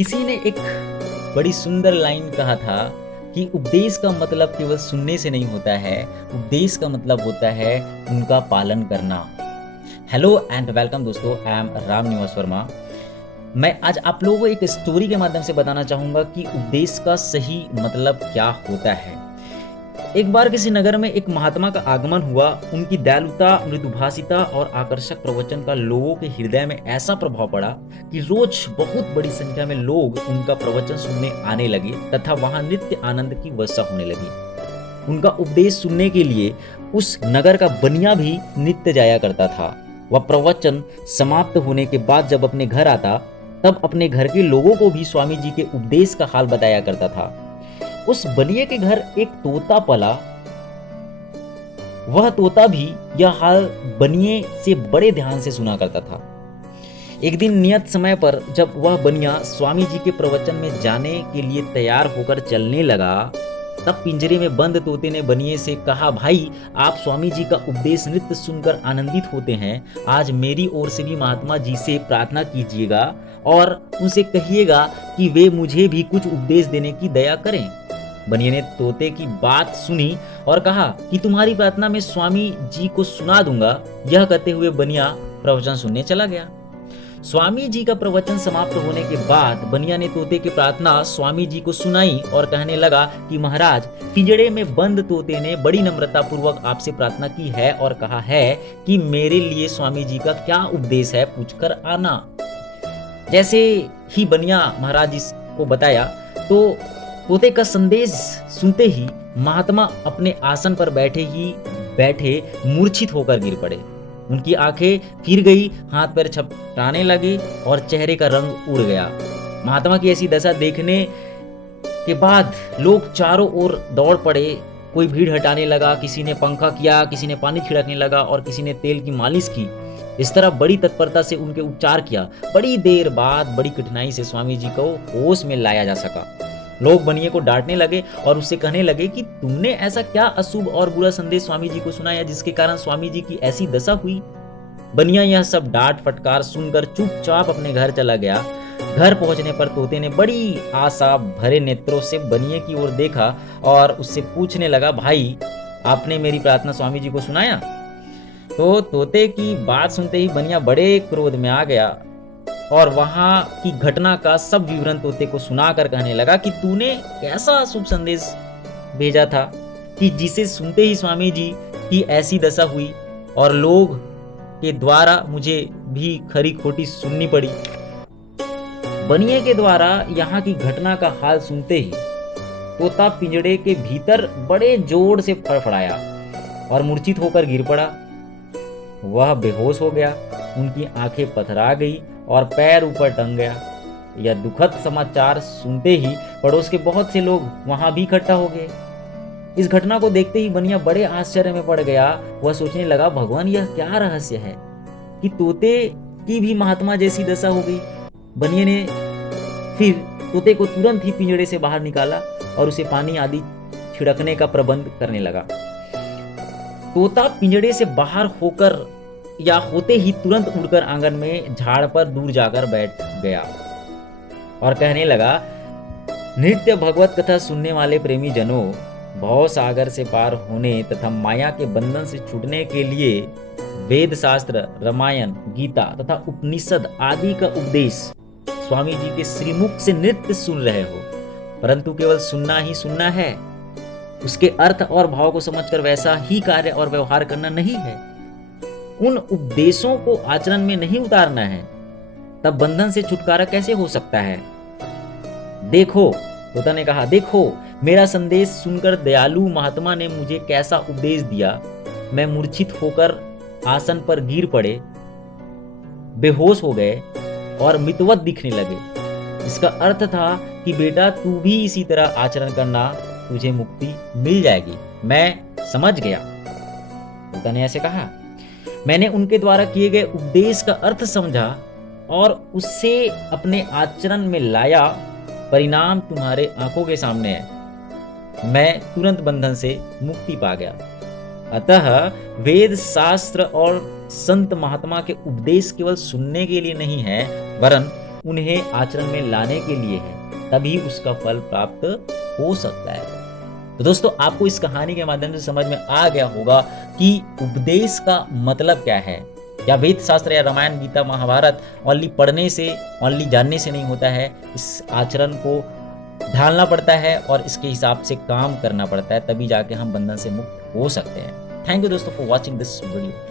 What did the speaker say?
किसी ने एक बड़ी सुंदर लाइन कहा था कि उपदेश का मतलब केवल सुनने से नहीं होता है, उपदेश का मतलब होता है उनका पालन करना। हेलो एंड वेलकम दोस्तों, आई एम राम निवास वर्मा। मैं आज आप लोगों को एक स्टोरी के माध्यम से बताना चाहूँगा कि उपदेश का सही मतलब क्या होता है। एक बार किसी नगर में एक महात्मा का आगमन हुआ। उनकी दयालुता, मृदुभाषिता और आकर्षक प्रवचन का लोगों के हृदय में ऐसा प्रभाव पड़ा कि रोज बहुत बड़ी संख्या में लोग उनका प्रवचन सुनने आने लगे तथा वहां नित्य आनंद की वर्षा होने लगी। उनका उपदेश सुनने के लिए उस नगर का बनिया भी नित्य जाया करता था। वह प्रवचन समाप्त होने के बाद जब अपने घर आता, तब अपने घर के लोगों को भी स्वामी जी के उपदेश का हाल बताया करता था। उस बनिए के घर एक तोता पला। वह तोता भी यह हाल बनिए से बड़े ध्यान से सुना करता था। एक दिन नियत समय पर जब वह बनिया स्वामी जी के प्रवचन में जाने के लिए तैयार होकर चलने लगा, तब पिंजरे में बंद तोते ने बनिए से कहा, भाई, आप स्वामी जी का उपदेश नित्य सुनकर आनंदित होते हैं। आज मेरी ओर से भी महात्मा जी से प्रार्थना कीजिएगा और उनसे कहिएगा कि वे मुझे भी कुछ उपदेश देने की दया करें। बनिए ने तोते की बात सुनी और कहा कि तुम्हारी प्रार्थना में स्वामी जी को सुना दूंगा। यह कहते हुए बनिया प्रवचन सुनने चला गया। स्वामी जी का प्रवचन समाप्त होने के बाद बनिया ने तोते की प्रार्थना स्वामी जी को सुनाई और कहने लगा कि महाराज, पिंजड़े में बंद तोते ने बड़ी नम्रता पूर्वक आपसे प्रार्थना की है और कहा है कि मेरे लिए स्वामी जी का क्या उपदेश है, पूछकर आना। जैसे ही बनिया महाराज इसको बताया, तो तोते का संदेश सुनते ही महात्मा अपने आसन पर बैठे मूर्छित होकर गिर पड़े। उनकी आंखें फिर गई, हाथ पैर छपटाने लगे और चेहरे का रंग उड़ गया। महात्मा की ऐसी दशा देखने के बाद लोग चारों ओर दौड़ पड़े। कोई भीड़ हटाने लगा, किसी ने पंखा किया, किसी ने पानी छिड़कने लगा और किसी ने तेल की मालिश की। इस तरह बड़ी तत्परता से उनके उपचार किया। बड़ी देर बाद बड़ी कठिनाई से स्वामी जी को होश में लाया जा सका। लोग बनिए को डांटने लगे और उससे कहने लगे कि तुमने ऐसा क्या अशुभ और बुरा संदेश स्वामी जी को सुनाया जिसके कारण स्वामी जी की ऐसी दशा हुई। बनिया यह सब डांट फटकार सुनकर चुपचाप अपने घर चला गया। घर पहुंचने पर तोते ने बड़ी आशा भरे नेत्रों से बनिए की ओर देखा और उससे पूछने लगा, भाई, आपने मेरी प्रार्थना स्वामी जी को सुनाया? तो तोते की बात सुनते ही बनिया बड़े क्रोध में आ गया और वहां की घटना का सब विवरण तोते को सुनाकर कहने लगा कि तूने कैसा शुभ संदेश भेजा था कि जिसे सुनते ही स्वामी जी की ऐसी दशा हुई और लोग के द्वारा मुझे भी खरी खोटी सुननी पड़ी। बनिए के द्वारा यहाँ की घटना का हाल सुनते ही तोता पिंजड़े के भीतर बड़े जोर से फड़फड़ाया और मूर्छित होकर गिर पड़ा। वह बेहोश हो गया, उनकी आंखें पथरा गई और पैर ऊपर टंग गया। यह दुखद समाचार सुनते ही पड़ोस के बहुत से लोग वहां भी इकट्ठा हो गए। इस घटना को देखते ही बनिया बड़े आश्चर्य में पड़ गया। वह सोचने लगा, भगवान, यह क्या रहस्य है कि तोते की भी महात्मा जैसी दशा हो गई। बनिया ने फिर तोते को तुरंत ही पिंजड़े से बाहर निकाला और उसे पानी आदि छिड़कने का प्रबंध करने लगा। तोता पिंजड़े से बाहर होते ही तुरंत उड़कर आंगन में झाड़ पर दूर जाकर बैठ गया और कहने लगा, नित्य भगवत कथा सुनने वाले प्रेमी जनों, भव सागर से पार होने तथा माया के बंधन से छूटने के लिए वेद शास्त्र, रामायण, गीता तथा उपनिषद आदि का उपदेश स्वामी जी के श्रीमुख से नित्य सुन रहे हो, परंतु केवल सुनना ही सुनना है, उसके अर्थ और भाव को समझकर वैसा ही कार्य और व्यवहार करना नहीं है। उन उपदेशों को आचरण में नहीं उतारना है, तब बंधन से छुटकारा कैसे हो सकता है। देखो, तोता ने कहा, देखो, मेरा संदेश सुनकर दयालु महात्मा ने मुझे कैसा उपदेश दिया। मैं मूर्छित होकर आसन पर गिर पड़े, बेहोश हो गए और मितवत दिखने लगे। इसका अर्थ था कि बेटा, तू भी इसी तरह आचरण करना, तुझे मुक्ति मिल जाएगी। मैं समझ गया। तोता ने ऐसे कहा। मैंने उनके द्वारा किए गए उपदेश का अर्थ समझा और उससे अपने आचरण में लाया। परिणाम तुम्हारे आंखों के सामने है। मैं तुरंत बंधन से मुक्ति पा गया। अतः वेद शास्त्र और संत महात्मा के उपदेश केवल सुनने के लिए नहीं है, वरन उन्हें आचरण में लाने के लिए है, तभी उसका फल प्राप्त हो सकता है। तो दोस्तों, आपको इस कहानी के माध्यम से समझ में आ गया होगा कि उपदेश का मतलब क्या है। या वेद शास्त्र या रामायण गीता महाभारत ओनली पढ़ने से, ओनली जानने से नहीं होता है। इस आचरण को ढालना पड़ता है और इसके हिसाब से काम करना पड़ता है, तभी जाके हम बंधन से मुक्त हो सकते हैं। थैंक यू दोस्तों फॉर वॉचिंग दिस वीडियो।